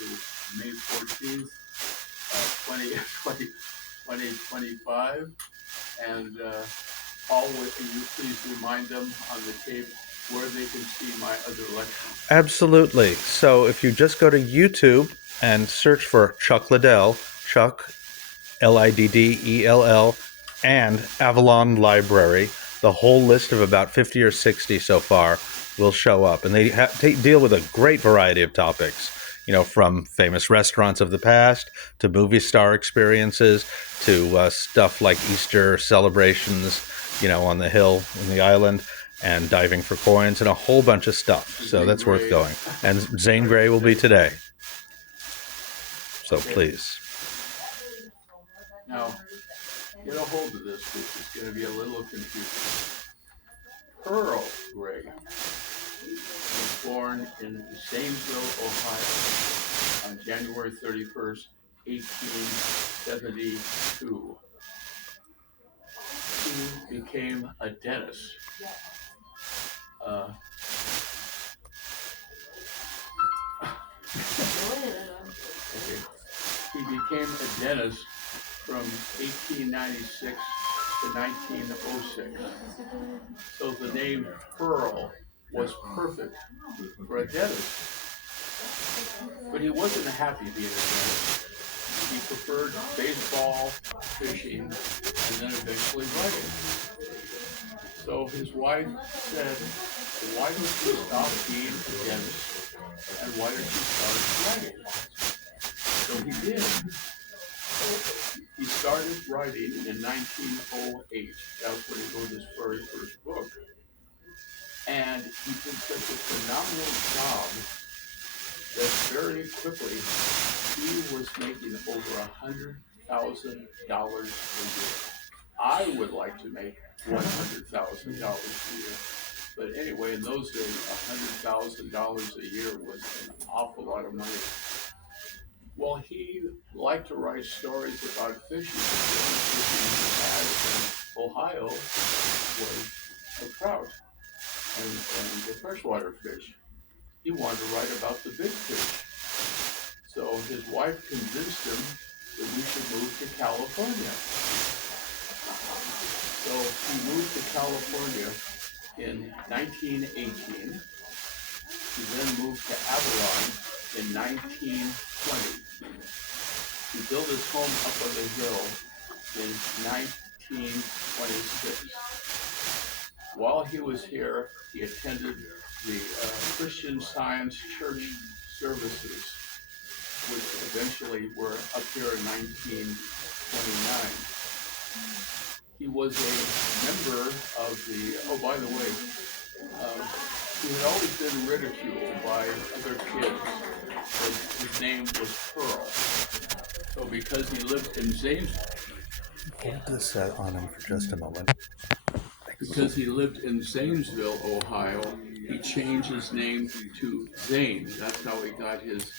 to May 14th, 2025. And Paul, would you please remind them on the tape where they can see my other lectures? Absolutely. So if you just go to YouTube and search for Chuck Liddell, Chuck, Liddell, and Avalon Library, the whole list of about 50 or 60 so far will show up. And they deal with a great variety of topics, from famous restaurants of the past to movie star experiences to stuff like Easter celebrations, on the hill in the island, and diving for coins and a whole bunch of stuff. So that's worth going. And Zane Grey will be today. So please. Now, get a hold of this, which is going to be a little confusing. Pearl Gray was born in Zanesville, Ohio on January 31st, 1872. He became a dentist. He became a dentist from 1896 to 1906. So the name Pearl was perfect for a dentist. But he wasn't happy being a dentist. He preferred baseball, fishing, and then eventually writing. So his wife said, "Why don't you stop being a dentist? And why don't you start writing?" So he did. He started writing in 1908. That was when he wrote his very first book. And he did such a phenomenal job that very quickly he was making over $100,000 a year. I would like to make $100,000 a year. But anyway, in those days, $100,000 a year was an awful lot of money. Well, he liked to write stories about fishing. The only fishing he had in Ohio was a trout and the freshwater fish. He wanted to write about the big fish. So his wife convinced him that we should move to California. So he moved to California in 1918. He then moved to Avalon in 1920. He built his home up on the hill in 1926. While he was here, he attended the Christian Science Church services, which eventually were up here in 1929. He was a member of the, oh, by the way, he had always been ridiculed by other kids because his name was Pearl. So because he lived in Zanesville, Hold this on him for just a moment. because he lived in Zanesville, Ohio, he changed his name to Zane. That's how he got his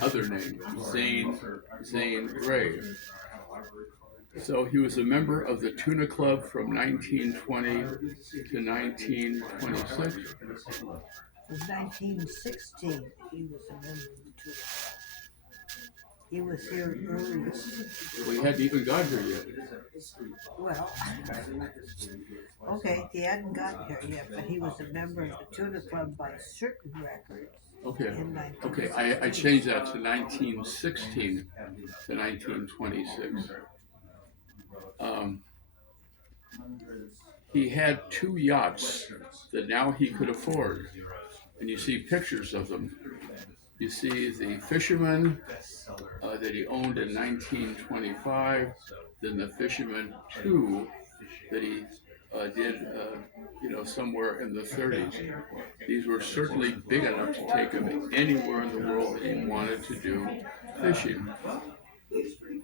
other name, Zane Grey. So he was a member of the Tuna Club from 1920 to 1926. In 1916, he was a member of the Tuna Club. He was here earlier. Well, he hadn't even got here yet. Well, okay, he hadn't gotten here yet, but he was a member of the Tuna Club by certain records. Okay. In Okay, I changed that to 1916 to 1926. He had 2 yachts that now he could afford, and you see pictures of them. You see the Fisherman that he owned in 1925, then the Fisherman 2 that he did, somewhere in the 30s. These were certainly big enough to take him anywhere in the world that he wanted to do fishing.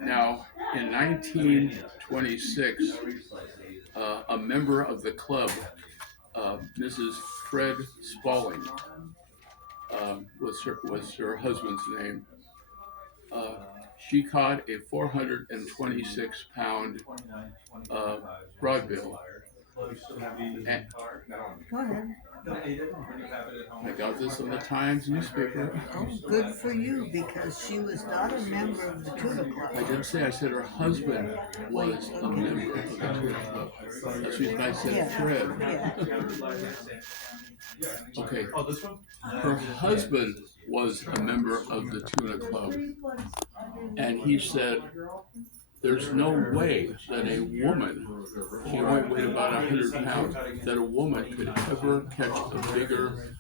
Now, in 1926, a member of the club, Mrs. Fred Spaulding, was her husband's name. She caught a 426-pound broadbill, And Go ahead. I got this in the Times newspaper. Oh, good for you, because she was not a member of the Tuna Club. I didn't say, I said her husband was a member of the Tuna Club. That's the reason I said Fred. Yeah. Okay. Her husband was a member of the Tuna Club. And he said, there's no way that a woman, she only weighed about 100 pounds, that a woman could ever catch a bigger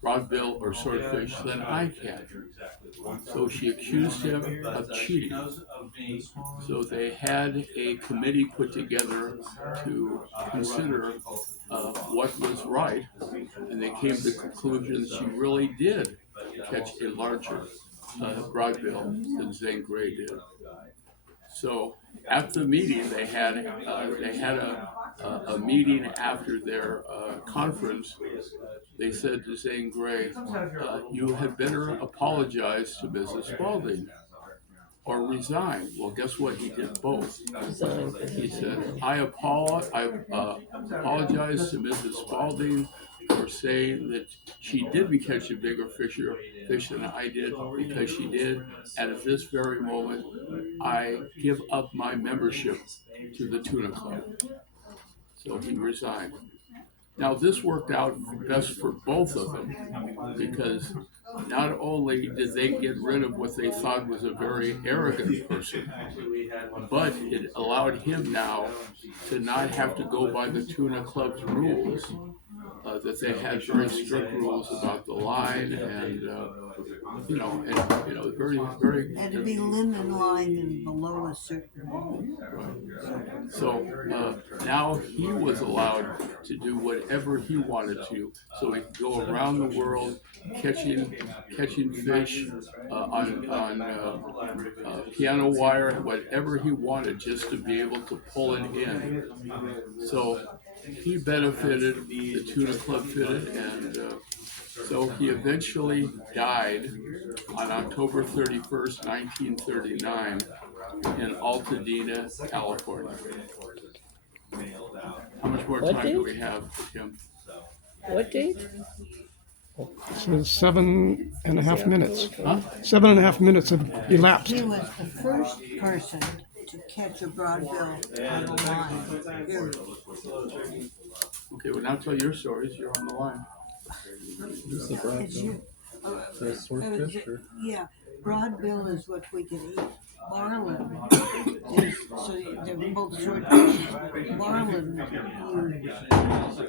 broadbill or swordfish than I can. So she accused him of cheating. So they had a committee put together to consider what was right, and they came to the conclusion she really did catch a larger broadbill than Zane Grey did. So at the meeting, they had a meeting after their conference. They said to Zane Grey, "You had better apologize to Mrs. Spaulding or resign." Well, guess what? He did both. He said, "I apologize to Mrs. Spaulding for saying that she didn't catch a bigger fish than I did, because she did. And at this very moment, I give up my membership to the Tuna Club." So he resigned. Now this worked out best for both of them, because not only did they get rid of what they thought was a very arrogant person, but it allowed him now to not have to go by the Tuna Club's rules. That they had very strict rules about the line, and very. Had to be linen line and below a certain level. Right. So now he was allowed to do whatever he wanted to. So he could go around the world catching fish on piano wire, whatever he wanted, just to be able to pull it in. So he benefited, the Tuna Club fitted, and so he eventually died on October 31st, 1939, in Altadena, California. How much more time do we have, Tim? What date? It says 7.5 minutes. Huh? 7.5 minutes have elapsed. He was the first person to catch a broadbill on the line. Period. Okay, well now tell your stories. You're on the line. It's you. Yeah, broadbill is what we can eat. Marlin is, so they're both short fish. Marlin,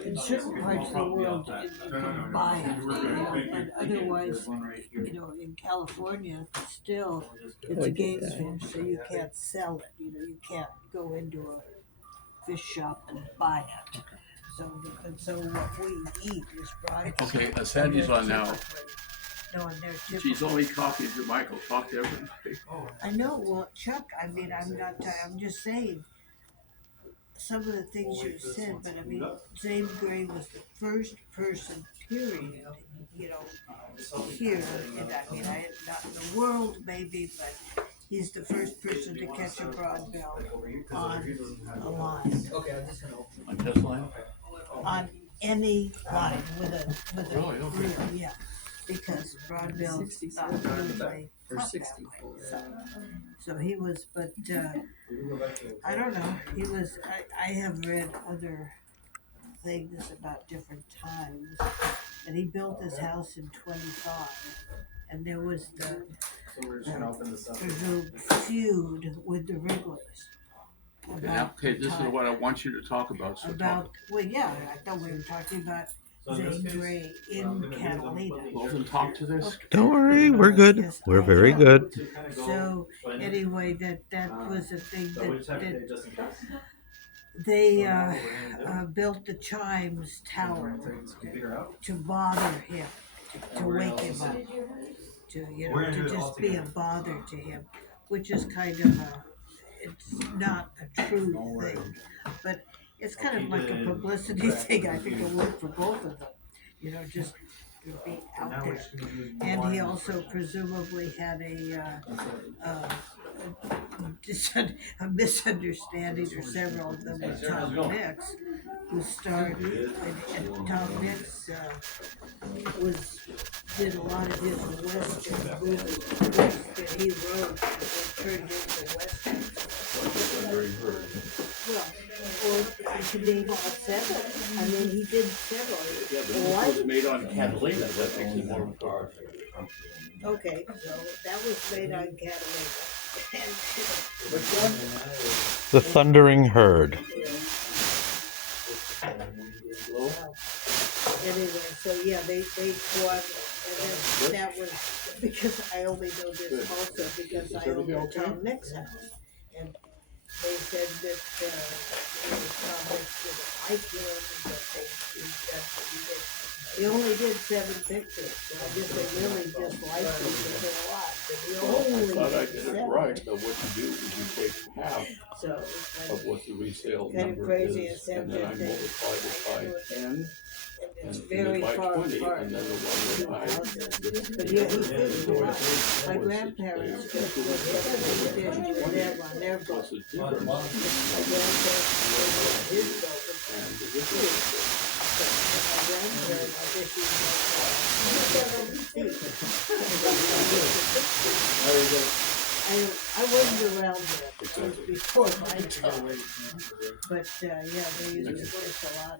in certain parts of the world, you can buy it, but otherwise, in California, still, it's a game fish, so you can't sell it. You can't go into a fish shop and buy it. So what we eat is broadbill. Okay, Sandy's on now. No, and they're different. She's only talking to Michael. Talk to everybody. I know. Well, Chuck, I'm not. I'm just saying some of the things you said, but Zane Grey was the first person, period. Here, and not in the world, maybe, but he's the first person to catch a broadbill on a line. On this line? On any line with a Really? Okay. reel, yeah. Because broadbill's not really Or caught 60. that way. So he was, but I don't know. He was. I have read other things about different times, and he built his house in 25, and there was there's a feud with the Wrigleys. Okay, this is what I want you to talk about. So Yeah, I thought we were talking about Zane Grey in Catalina. Well, then talk to this. Don't worry, we're good. Yes, We're I very know. good. So anyway, that was a thing that they built the Chimes Tower to bother him, to wake him up, to just be a bother to him, which is kind of it's not a true thing, but it's kind of like a publicity thing. I think it worked for both of them, just out there. And he also presumably had a misunderstanding, or several of them, with Tom Mix, who starred, and Tom Mix did a lot of his Western movies that he wrote and turned into Westerns. Well, or to name all seven. I mean, he did several. Yeah, but this was made on Catalina, that makes it more important. Okay, so that was made on Catalina. The Thundering Herd. Anyway, so yeah, they won, and then that was, because I only know this also because I owned the Tom Mix house. And they said that, Tom Mix didn't like him, but he only did 7 pictures, so I guess they really disliked him a lot, but he I only thought I did did it 7. right, but what you do is you take half So it's of what the resale kind of number crazy, is, and and then I then multiply it by 10, and it's and very then by far 20, apart. and then the one that I. But yeah, he fished a lot. My grandparents fished with him with them on their boat. Plus it's different, My grandparents fished his boat with and the difference. my grandparents fishing I wasn't around there, it was before my time. But yeah, they used to fish a lot.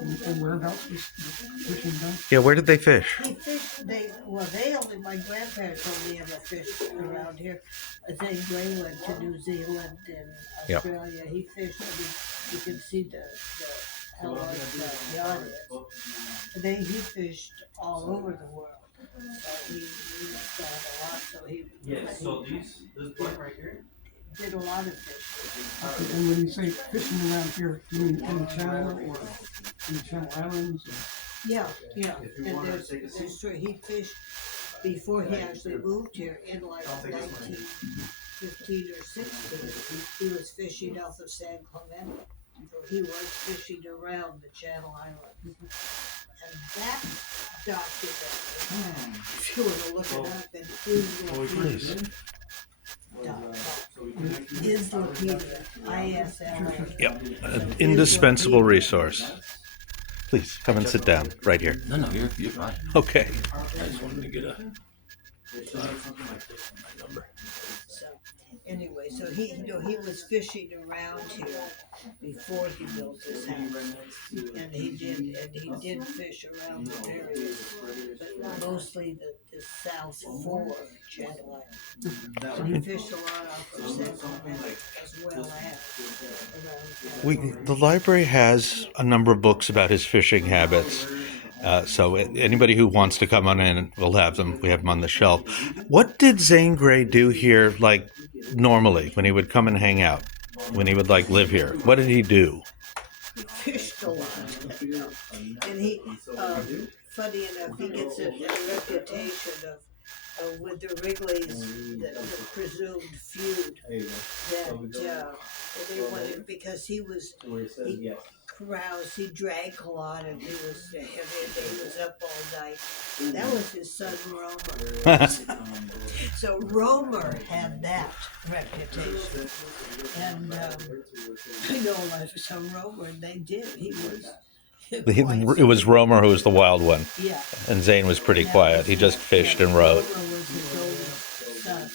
And whereabouts was fishing done? Yeah, where did they fish? He fished, my grandparents only ever fished around here. I think Gray went to New Zealand and Yep. Australia. He fished, I mean, you can see how large the yacht is. And then he fished all over the world. So he saw a lot, so he this point right here. did a lot of fishing. And when you say fishing around here, do you mean in the channel or in the Channel Islands? Or? Yeah, and there's true, he fished before he actually moved here in like 1915 or 16. He was fishing off of San Clemente. So he was fishing around the Channel Islands. And that documentary, if you want to look it up, and Islopedia, ISLA. Yep, an indispensable resource. Please come and sit down right here. No, you're fine. Okay. I just wanted to get a number. So anyway, so he was fishing around here before he built his house, and he did fish around the area, but mostly the South 4 Channel Islands. So he fished a lot off of San Clemente as well as around. The library has a number of books about his fishing habits. So anybody who wants to come on in, we'll have them. We have them on the shelf. What did Zane Grey do here, like, normally, when he would come and hang out? When he would, like, live here? What did he do? He fished a lot, and he, funny enough, he gets a reputation of with the Wrigleys, the presumed feud that they wanted, because he caroused, he drank a lot, and he was up all night. That was his son Romer. So Romer had that reputation, and I know a lot of some Romer, and they did. He was. It was Romer who was the wild one, Yeah. and Zane was pretty quiet. He just fished and wrote. Romer was his oldest son.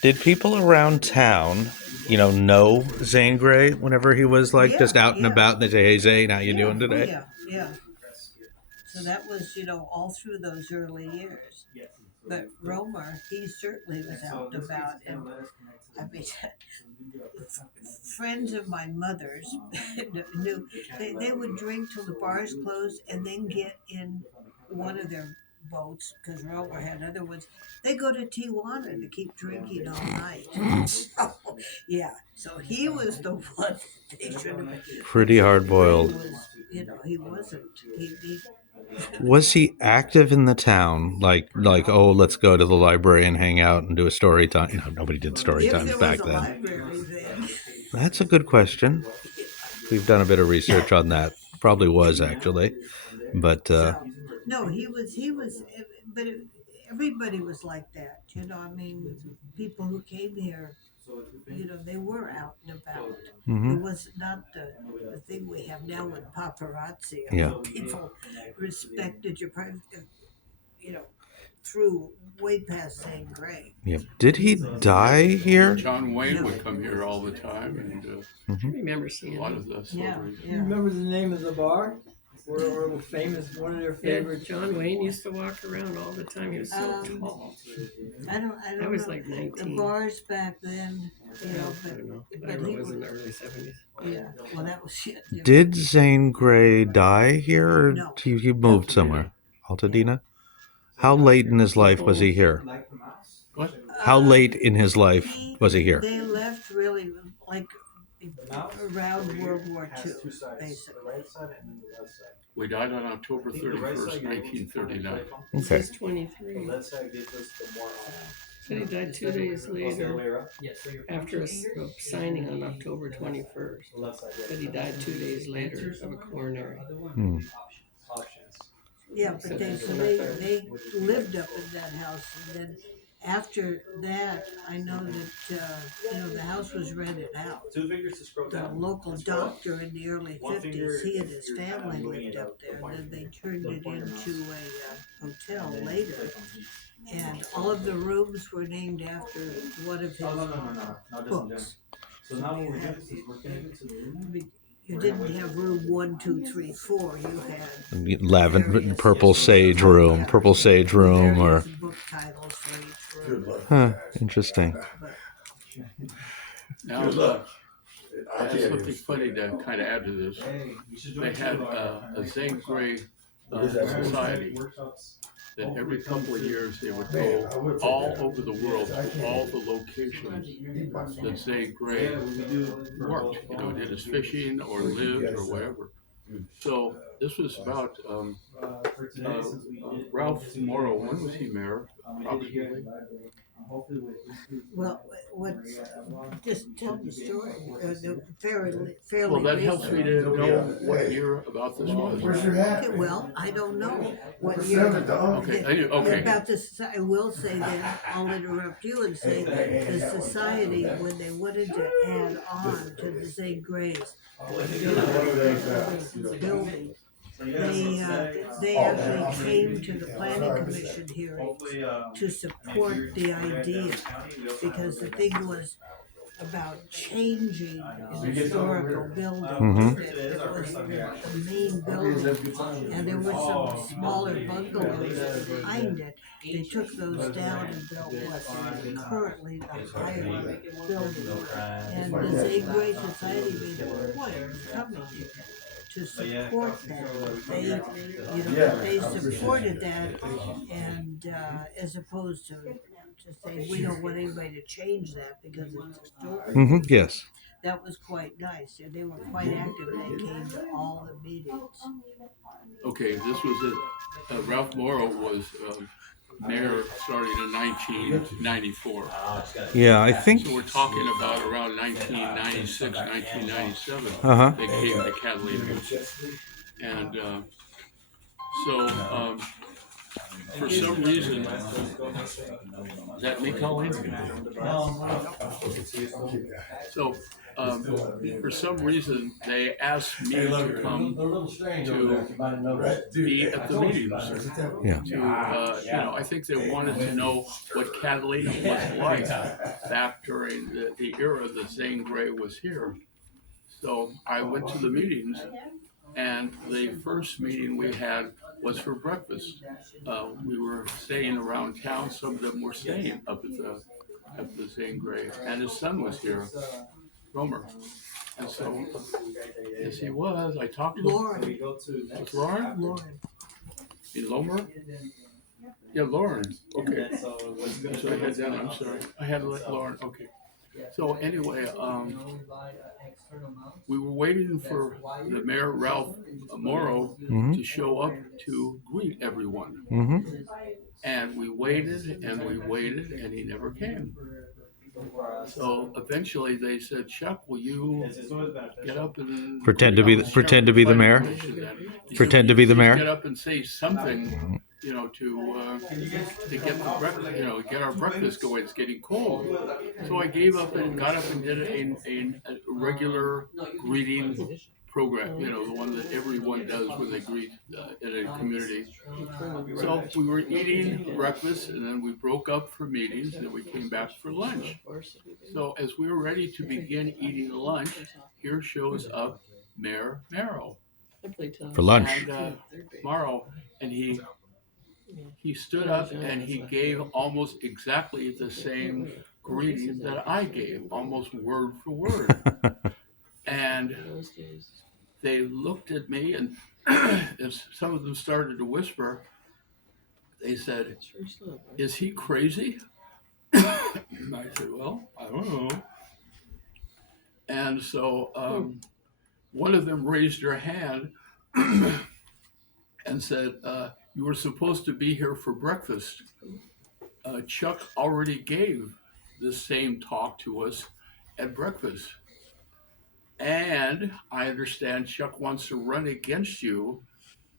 Did people around town, know Zane Grey whenever he was, like, Yeah, just out and yeah. about, and they say, "Hey, Zane, how you doing today?" Yeah. So that was, all through those early years. But Romer, he certainly was out and about, and I mean, friends of my mother's knew they would drink till the bars closed and then get in one of their boats, because Romer had other ones. They go to Tijuana to keep drinking all night. So he was the one they should have been. Pretty hard-boiled. He wasn't. He Was he active in the town? Like, oh, let's go to the library and hang out and do a story time. Nobody did story if times there back was a then. library then. That's a good question. We've done a bit of research on that. probably was actually, but So, no, he was, but everybody was like that, you know, I mean, people who came here, you know, they were out and about. mhm. It was not the thing we have now with paparazzi. I Yeah. mean, people respected your privacy, you know, through way past Zane Grey. Yeah. Did he die here? John Wayne would come here all the time, and I remember a seeing lot him. of the Yeah, celebrities. You yeah. remember the name of the bar? Or famous, one of their Yeah, favorite. John Wayne used to walk around all the time. He was so tall. I don't I was know. like The 19. bars back then, you know, I don't know. but Whatever he it was in was, the early 70s. yeah, well, that was it. You know. Did Zane Grey die here, or No. he moved somewhere? Altadena. How late in his life was he here? What? How late in his life was he here? They left really like around World War II, basically. We died on October 31st, 1939. This Okay. is 23. Said he died 2 days later after a signing on October 21st. Said he died 2 days later of a coronary. Hmm. Yeah, but they lived up in that house, and then after that, I know that you know, the house was rented out. The local doctor in the early 50s, he and his family lived up there, and then they turned it into a hotel later. And all of the rooms were named after one of his books. You didn't have room 1, 2, 3, 4. You had Lavender, purple sage room, or various book titles for each room. huh? Interesting. Now, I have something funny to kind of add to this. They had a Zane Grey society that every couple of years they would go all over the world to all the locations that Zane Grey worked. You know, did his fishing or lived or whatever. So this was about Ralph Morrow. When was he mayor? Approximately. Well, what's just tell the story. Fairly Well, that helps me to recent. know what year about this was. Okay, well, I don't know what year. Okay, okay. About this, I will say that, I'll interrupt you and say that the society, when they wanted to add on to the Zane Grey's building, they actually came to the planning commission hearings to support the idea, because the thing was about changing an historical building. Mhm. It was the main building, and there were some smaller bungalows behind it. They took those down and built what's currently the higher building. And the Zane Grey Society made a point of coming here to support that. They supported that, and as opposed to say we don't want anybody to change that because it's historic. Hmm. Yes. That was quite nice. They were quite active. They came to all the meetings. Okay, this was it. Ralph Morrow was mayor starting in 1994. Yeah, I think. So we're talking about around 1996, 1997. Uh-huh. They came to Catalina. And for some reason, is that me calling? So, for some reason, they asked me to come to be at the meetings. Yeah. I think they wanted to know what Catalina was like back during the era that Zane Grey was here. So I went to the meetings, and the first meeting we had was for breakfast. We were staying around town. Some of them were staying up at the Zane Grey, and his son was here, Romer. And so, yes, he was. I talked to Lauren. him. Was Lauren? Lauren. In Lomer? Yeah, Lauren. Okay. So I had that. I'm sorry. I had Lauren. Okay. So anyway, we were waiting for the mayor, Ralph Morrow, to show up to greet everyone. Hmm. And we waited and we waited, and he never came. So eventually they said, Chuck, will you get up and Pretend to be the mayor? He Pretend said, to be the "Just mayor? Get up and say something, to get the breakfast, get our breakfast going. It's getting cold." So I gave up and got up and did a regular greeting program, the one that everyone does when they greet in a community. So we were eating breakfast, and then we broke up for meetings, and then we came back for lunch. So as we were ready to begin eating lunch, here shows up Mayor Merrill. For lunch. And Morrow, and he stood up and he gave almost exactly the same greeting that I gave, almost word for word. And they looked at me, and as some of them started to whisper, they said, "Is he crazy?" I said, "Well, I don't know." And so one of them raised her hand and said, "You were supposed to be here for breakfast. Chuck already gave the same talk to us at breakfast. And I understand Chuck wants to run against you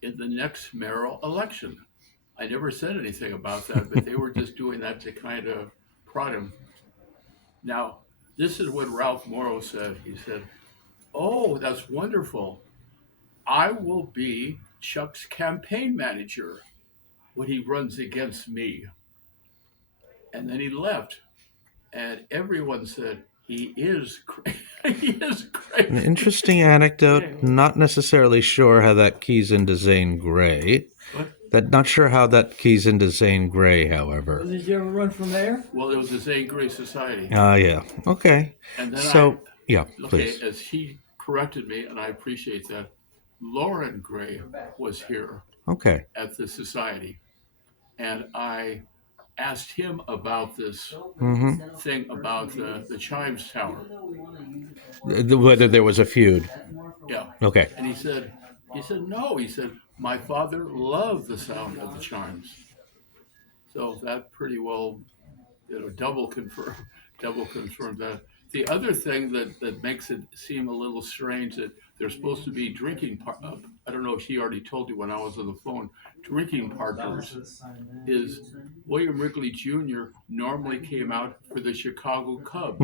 in the next mayoral election." I never said anything about that, but they were just doing that to kind of prod him. Now, this is what Ralph Morrow said. He said, "Oh, that's wonderful. I will be Chuck's campaign manager when he runs against me." And then he left. And everyone said, "He is crazy." He is An crazy. interesting anecdote. Not necessarily sure how that keys into Zane Grey. What? Not sure how that keys into Zane Grey, however. Did you ever run for mayor? Well, it was the Zane Grey Society. Yeah. Okay. And then So, yeah, please. as he corrected me, and I appreciate that, Lauren Gray was here Okay. at the society. And I asked him about this thing about the chimes tower. Whether there was a feud. Yeah. Okay. And he said, no. He said, "My father loved the sound of the chimes." So that pretty well, double confirmed that. The other thing that makes it seem a little strange that there's supposed to be drinking. I don't know if she already told you when I was on the phone. Drinking partners is William Wrigley Jr. normally came out for the Chicago Cubs.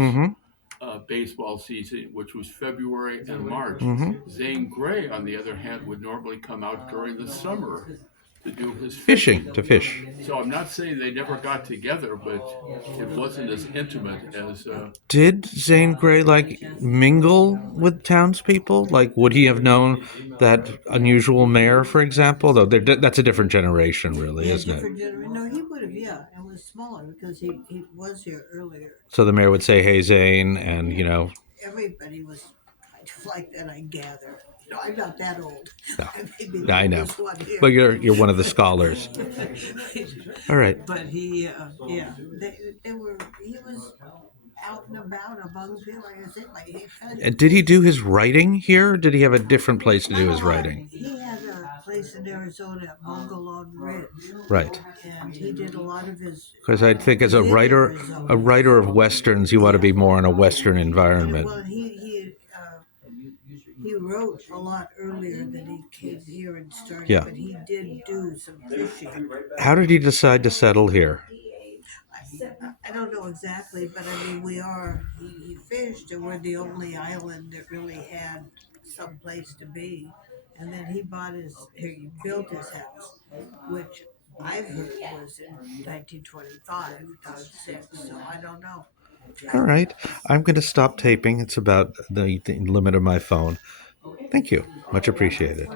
Baseball season, which was February and March. Zane Grey, on the other hand, would normally come out during the summer to do his fishing. To fish. So I'm not saying they never got together, but it wasn't as intimate as. Did Zane Grey mingle with townspeople? Would he have known that unusual mayor, for example? Though that's a different generation, really, isn't it? No, he would have, yeah. It was smaller because he was here earlier. So the mayor would say, "Hey, Zane," and Everybody was kind of like that, I gather. No, I'm not that old. No. Maybe I know, this one here. but you're one of the scholars. All right. But he, he was out and about among people, like I said, he kind of. Did he do his writing here? Or did he have a different place to do his writing? He had a place in Arizona at Bungalon Ridge. Right. And he did a lot of his. Because I think as a writer of westerns, you want to be more in a western environment. Well, he wrote a lot earlier than he came here and started, but he did do some fishing. How did he decide to settle here? I don't know exactly, but I mean, he fished, and we're the only island that really had some place to be. And then he built his house, which I've heard was in 1925, 1926, so I don't know. All right. I'm going to stop taping. It's about the limit of my phone. Thank you. Much appreciated.